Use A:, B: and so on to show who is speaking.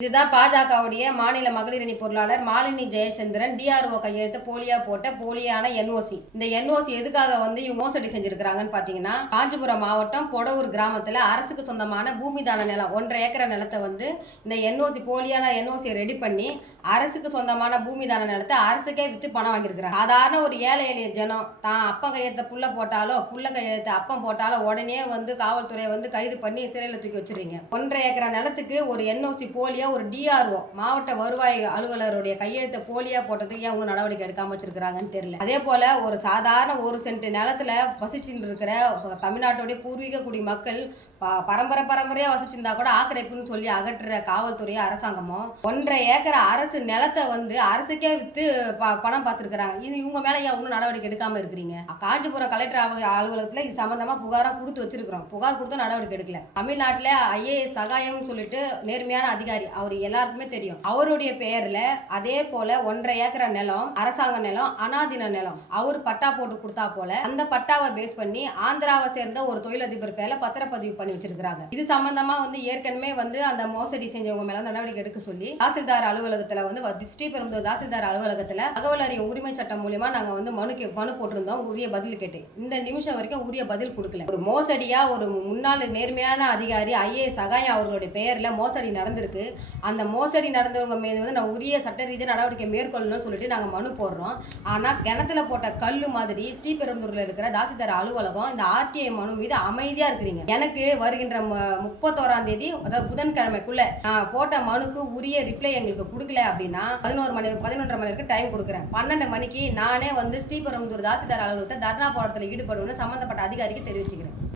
A: இதுதான் பாஜகவுடைய மாநில மகளிர் அணி பொருளாளர் மாலினி ஜெயச்சந்திரன் டிஆர்ஓ கையெழுத்து போலியா போட்ட போலியான என்ஓசி இந்த என்ஓசி எதுக்காக வந்து இவங்க மோசடி செஞ்சிருக்கிறாங்கன்னு பாத்தீங்கன்னா காஞ்சிபுரம் மாவட்டம் பொடவூர் கிராமத்துல அரசுக்கு சொந்தமான பூமி தான நிலம் ஒன்றரை ஏக்கர் நிலத்தை வந்து இந்த என்ஓசி போலியான என்ஓசியை ரெடி பண்ணி அரசுக்கு சொந்தமான பூமி தான நிலத்தை அரசுக்கே வித்து பணம் வாங்கியிருக்கிறாங்க. சாதாரண ஒரு ஏழை எளிய ஜனம் தான் அப்பன் கையெழுத்த புள்ள போட்டாலோ புள்ள கையெழுத்த அப்பம் போட்டாலோ உடனே வந்து காவல்துறையை வந்து கைது பண்ணி சிறையில் தூக்கி வச்சிருங்க ஒன்றரை ஏக்கர் நிலத்துக்கு ஒரு என்ஓசி போலியா ஒரு டிஆர்ஓ மாவட்ட வருவாய் அலுவலருடைய கையெழுத்தை போலியா போட்டதுக்கு ஏன் ஒன்றும் நடவடிக்கை எடுக்காம வச்சிருக்கிறாங்கன்னு தெரியல. அதே போல ஒரு சாதாரண ஒரு சென்ட் நிலத்துல வசிச்சுட்டு இருக்கிற தமிழ்நாட்டுடைய பூர்வீக குடி மக்கள் ப- பரம்பரை பரம்பரையா வசிச்சிருந்தா கூட ஆக்கிரமிப்புன்னு சொல்லி அகற்றுற காவல்துறையோ அரசாங்கமும் ஒன்றரை ஏக்கர் அரசு நிலத்தை வந்து அரசுக்கே வித்து ப- பணம் பார்த்துருக்குறாங்க இது இவங்க மேல ஏன் ஒன்றும் நடவடிக்கை எடுக்காம இருக்கிறீங்க? காஞ்சிபுரம் கலெக்டர் அலுவ- அலுவலகத்துல இது சம்பந்தமா புகாரா கொடுத்து வச்சிருக்கிறோம். புகார் கொடுத்து நடவடிக்கை எடுக்கல. தமிழ்நாட்டுல ஐஏஎஸ் சகாயம்னு சொல்லிட்டு நேர்மையான அதிகாரி அவர் எல்லாருக்குமே தெரியும். அவருடைய பெயர்ல அதே போல ஒன்றரை ஏக்கர் நிலம் அரசாங்க நிலம் அனாதின நிலம் அவர் பட்டா போட்டு கொடுத்தா போல அந்த பட்டாவை பேஸ் பண்ணி ஆந்திராவை சேர்ந்த ஒரு தொழிலதிபர் பேர்ல பத்திரப்பதிவு பண்ணி வச்சிருக்காங்க இது சம்பந்தமா வந்து ஏற்கனவே வந்து அந்த மோசடி செஞ்சவங்க மேல நடவடிக்கை எடுக்க சொல்லி தாசில்தார் அலுவலகத்துல வந்து ஸ்ரீபெரும்புதூர் தாசில்தார் அலுவலகத்துல தகவல் அறியும் உரிமை சட்டம் மூலியமா நாங்க வந்து மனு கே- மனு போட்டிருந்தோம். உரிய பதில் கேட்டு இந்த நிமிஷம் வரைக்கும் உரிய பதில் கொடுக்கல. ஒரு மோசடியா ஒரு முன்னாள் நேர்மையான அதிகாரி ஐஏஎஸ் சகாயம் அவர்களுடைய பெயர்ல மோசடி நடந்திருக்கு. அந்த மோசடி நடந்தவங்க மீது வந்து நான் உரிய சட்ட ரீதியாக நடவடிக்கை மேற்கொள்ளணும்னு சொல்லிட்டு நாங்கள் மனு போடுறோம். ஆனால் கிணத்துல போட்ட கல் மாதிரி ஸ்ரீபெரும்புதூரில் இருக்கிற தாசிதார் அலுவலகம் இந்த ஆர்டிஐ மனு மீது அமைதியாக இருக்கிறீங்க. எனக்கு வருகின்ற முப்பத்தோராம் தேதி அதாவது புதன்கிழமைக்குள்ள நான் போட்ட மனுக்கு உரிய ரிப்ளை எங்களுக்கு கொடுக்கல அப்படின்னா பதினோரு மணி பதினொன்றரை மணி வரைக்கும் டைம் கொடுக்குறேன். பன்னெண்டு மணிக்கு நானே வந்து ஸ்ரீபெரும்புதூர் தாசிதார் அலுவலகத்தை தர்ணா போராட்டத்தில் ஈடுபடுவேன்னு சம்மந்தப்பட்ட அதிகாரிக்கு தெரிவிச்சுக்கிறேன்.